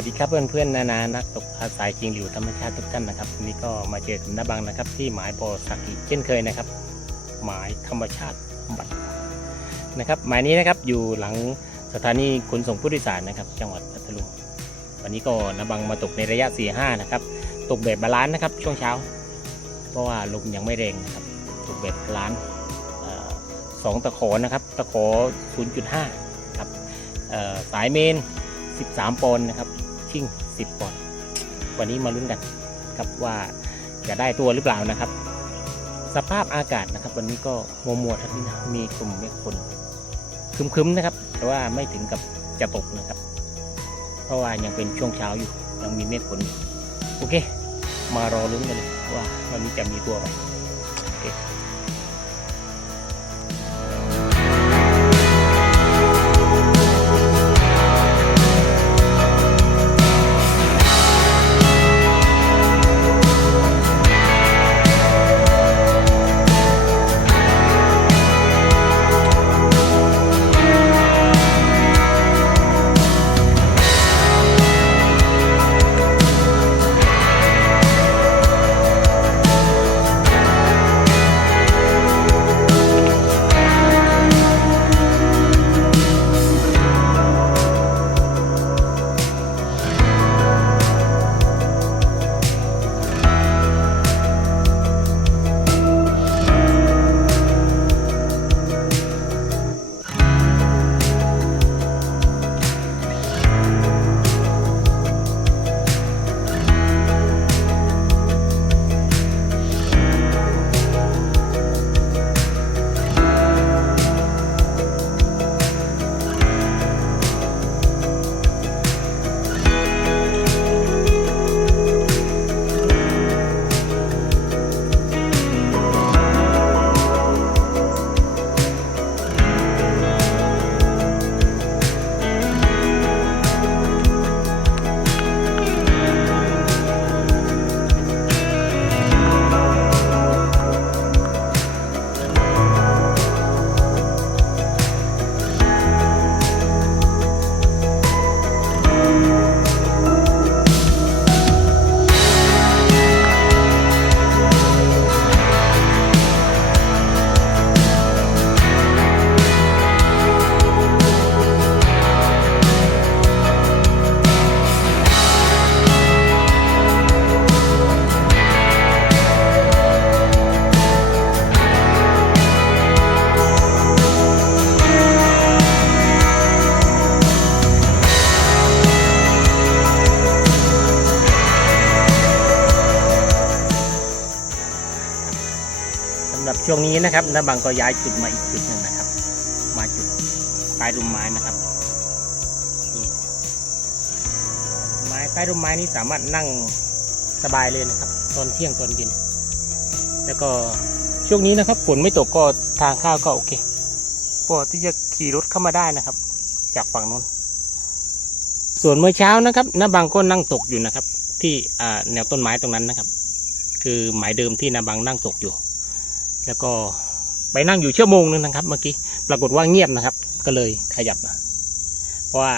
วัสดีครับเพื่อนเพื่อนๆนานานักตกปลาสายจริงหลิวธรรมชาติทุกท่านนะครับวันนี้ก็มาเจอกับน้าบังนะครับ ที่หมายปอสักอีกเช่นเคยนะครับ หมายธรรมชาติบำบัดนะครับหมายนี้นะครับอยู่หลังสถานีขนส่งผู้โดยสารนะครับ จังหวัดพัทลุงวันนี้ก็น้าบังมาตกในระยะ 4-5 นะครับ ตกแบบบาลานซ์นะครับ ช่วงเช้า เพราะว่าลมยังไม่แรงนะครับตกแบบบาลานซ์สองตะขอนะครับตะขอ 0.5 ครับสายเมน13 ปอนด์นะครับ ชิ่ง 10ปอนด์วันนี้มาลุ้นกันครับว่าจะได้ตัวหรือเปล่านะครับ สภาพอากาศนะครับ วันนี้ก็มัวมัวทั้งนี้นะมีกลุ่มเมฆฝนคึมๆนะครับ แต่ว่าไม่ถึงกับจะตกนะครับ เพราะว่ายังเป็นช่วงเช้าอยู่ยังมีเมฆฝนโอเค มารอลุ้นกันเลยว่าวันนี้จะมีตัวไหมโอเค ช่วงนี้นะครับน้าบังก็ย้ายจุดมาอีกจุดหนึ่งนะครับ มาจุดใต้ร่มไม้นะครับนี่ไม้ใต้ร่มไม้นี้สามารถนั่งสบายเลยนะครับ ตอนเที่ยงตอนเย็นแล้วก็ช่วงนี้นะครับฝนไม่ตกก็ทางข้าวก็โอเคพอที่จะขี่รถเข้ามาได้นะครับ จากฝั่งนู้น ส่วนเมื่อเช้านะครับน้าบังก็นั่งตกอยู่นะครับ ที่แนวต้นไม้ตรงนั้นนะครับ คือหมายเดิมที่นาบังนั่งตกอยู่ แล้วก็ไปนั่งอยู่ชั่วโมงนึงนะครับ เมื่อกี้ปรากฏว่าเงียบนะครับ ก็เลยขยับเพราะว่า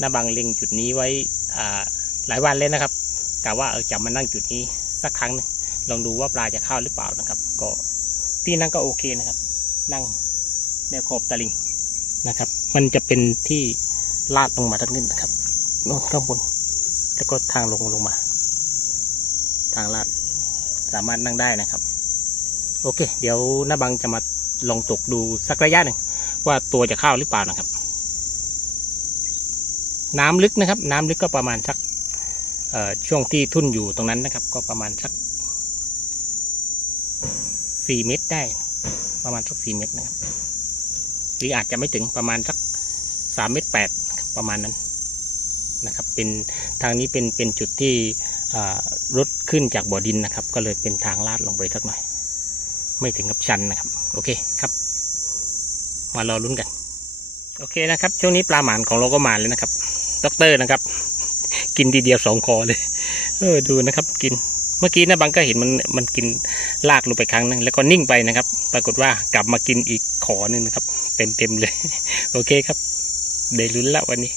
น้าบังเล็งจุดนี้ไว้หลายวันเลยนะครับกะว่าเออจะมานั่งจุดนี้สักครั้งหนึงลองดูว่าปลาจะเข้าหรือเปล่านะครับ ก็ที่นั่งก็โอเคนะครับ นั่งแนวขอบตะลิงนะครับ มันจะเป็นที่ลาดลงมาทั้งนี้นะครับโน่นข้างบน แล้วก็ทางลงลงมา ทางลาดสามารถนั่งได้นะครับ โอเค เดี๋ยวน้าบังจะมาลองตกดูสักระยะหนึ่งว่าตัวจะเข้าหรือเปล่านะครับ น้ำลึกนะครับ น้ำลึกก็ประมาณสักเอ่อช่วงที่ทุ่นอยู่ตรงนั้นนะครับ ก็ประมาณสักสี่เมตรได้ ประมาณสักสี่เมตรนะครับหรืออาจจะไม่ถึงประมาณสักสามเมตรแปดประมาณนั้นนะครับเป็นทางนี้เป็นเป็นจุดที่อ่ารถขึ้นจากบ่อดินนะครับ ก็เลยเป็นทางลาดลงไปสักหน่อย ไม่ถึงกับชันนะครับ โอเคครับ มารอลุ้นกัน โอเคนะครับ ช่วงนี้ปลาหมานของเราก็มาแล้วนะครับด็อกเตอร์นะครับ กินทีเดียวสองคอเลย เออดูนะครับ กินเมื่อกี้นะบังก็เห็นมันมันกินลากลงไปครั้งนึงแล้วก็นิ่งไปนะครับ ปรากฏว่ากลับมากินอีกขอหนึ่งนะครับ เต็มเต็มเลย โอเคครับ ได้ลุ้นละวันนี้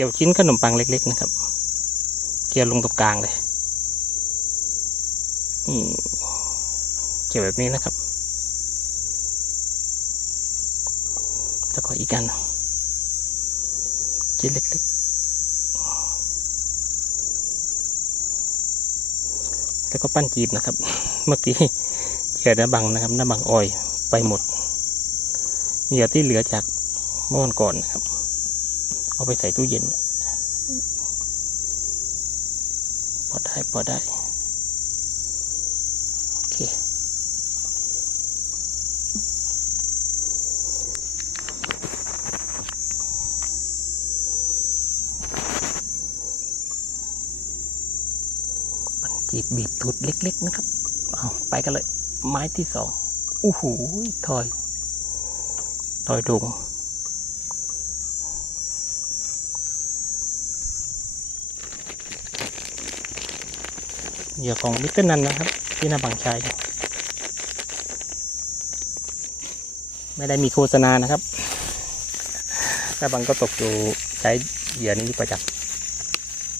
กี่ยวชิ้นขนมปังเล็ก ๆ นะครับ เกี่ยวลงตรงกลางเลยเกี่ยวแบบนี้นะครับ แล้วก็อีกอันชิ้นเล็ก ๆ แล้วก็ปั้นจีบนะครับ เมื่อกี้เหยื่อหน้าบังนะครับหน้าบังออยไปหมดเหยื่อที่เหลือจากเมื่อวันก่อนนะครับ เอาไปใส่ตู้เย็นพอได้พอได้ โอเค มันจีบบีบทุดเล็ก ๆ นะครับ เอาไปกันเลย ไม้ที่สองอู้หูถอยถอยดุง เหยื่อของมิสเตอร์นันนะครับ ที่หนาบางชายไม่ได้มีโฆษณานะครับหน้าบางก็ตกอยู่ใช้เหยื่อนี้ประจ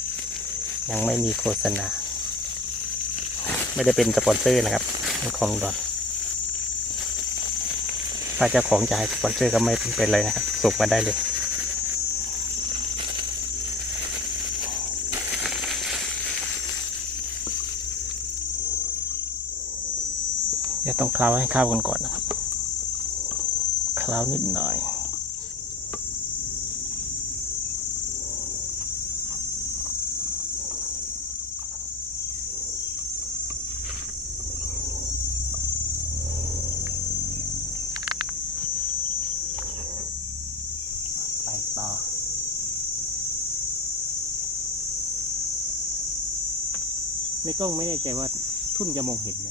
ำยังไม่มีโฆษณา ไม่ได้เป็นสปอนเซอร์นะครับเป็นของดอนถ้าเจ้าของจะให้สปอนเซอร์ก็ไม่เป็นไรนะครับส่งมาได้เลย เดี๋ยว ต้องเคล้าให้เข้ากันก่อนนะครับเคล้านิดหน่อยไปต่อในกล้องไม่แน่ใจว่าทุ่นจะมองเห็นไหม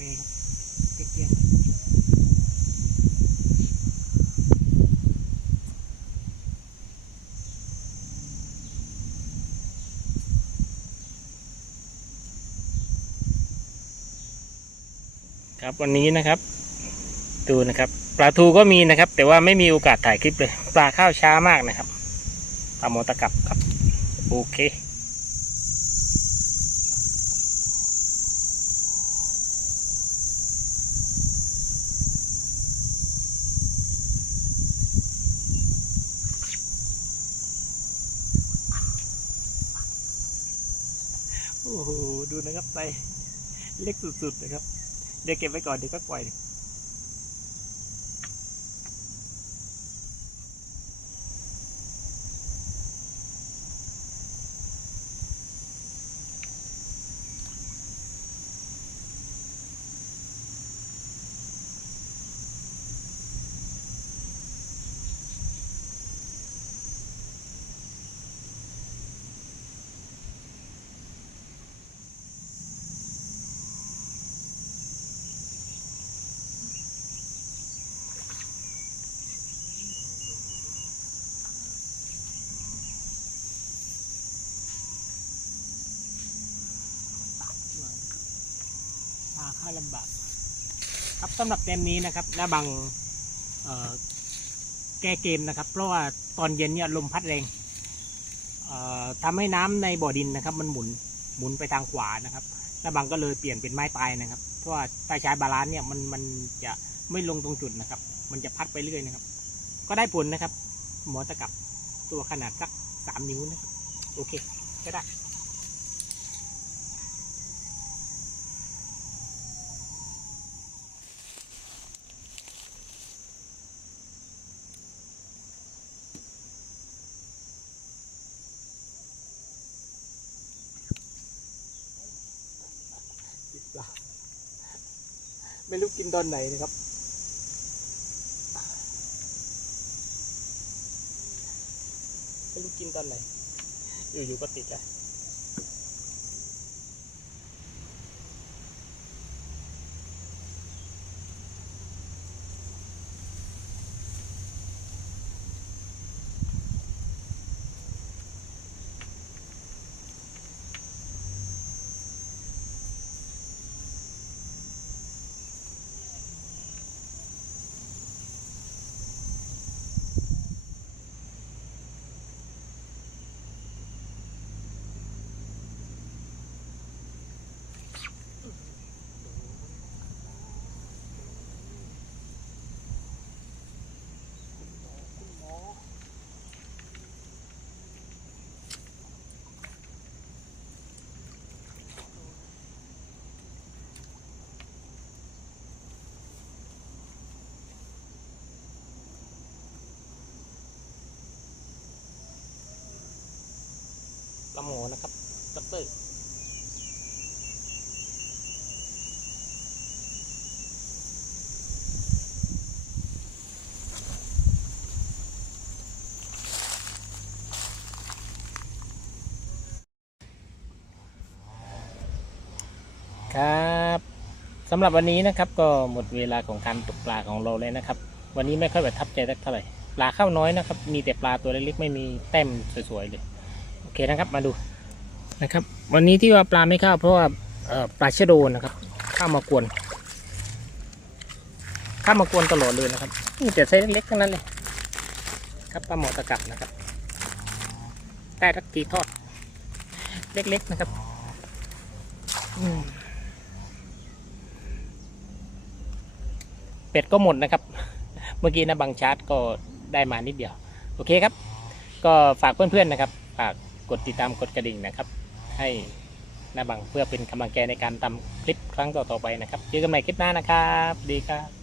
กาแฟครับเกลี้ยงครับวันนี้นะครับ ดูนะครับปลาทูก็มีนะครับ แต่ว่าไม่มีโอกาสถ่ายคลิปเลย ปลาข้าวช้ามากนะครับปลาโมตะกับครับ โอเค โอ้โห ดูนะครับ ไซส์เล็กสุดๆนะครับ เดี๋ยวเก็บไว้ก่อนเดี๋ยวก็ปล่อยาค่าลำบาก ครับสำหรับเต็มนี้นะครับหน้าบังแก้เกมนะครับ เพราะว่าตอนเย็นเนี่ยลมพัดแรงเอ่อทำให้น้ำในบ่อดินนะครับ มันหมุนหมุนไปทางขวานะครับหน้าบังก็เลยเปลี่ยนเป็นไม้ตายนะครับ เพราะว่าถ้าใช้บาลานซ์เนี่ยมันมันจะไม่ลงตรงจุดนะครับ มันจะพัดไปเรื่อยนะครับ ก็ได้ผลนะครับ หมอตะกับตัวขนาดสักสามนิ้วนะครับ โอเค ก็ได้ ไม่รู้กินตอนไหนนะครับ ไม่รู้กินตอนไหน อยู่ๆก็ติดเลย หมอนะครับด็อกเตอร์ครับสำหรับวันนี้นะครับก็หมดเวลาของการตกปลาของเราเลยนะครับ วันนี้ไม่ค่อยประทับใจสักเท่าไหร่ปลาเข้าน้อยนะครับ มีแต่ปลาตัวเล็กๆไม่มีแต้มสวยๆเลย อเคนะครับมาดูนะครับ วันนี้ที่ว่าปลาไม่เข้าเพราะว่าปลาชะโดนะครับ เข้ามากวน เข้ามากวนตลอดเลยนะครับนี่แต่ไซส์เล็กๆทั้งนั้นเลยครับปลาหมอตะกับนะครับแต่ทักทีทอด เล็กๆนะครับเป็ดก็หมดนะครับ เมื่อกี้นะบางชาร์จก็ได้มานิดเดียว โอเคครับ ก็ฝากเพื่อนๆนะครับ ฝาก กดติดตามกดกระดิ่งนะครับ ให้นาบังเพื่อเป็นกำลังใจในการทำคลิปครั้งต่อๆไปนะครับเจอกันใหม่คลิปหน้านะครับ ดีครับ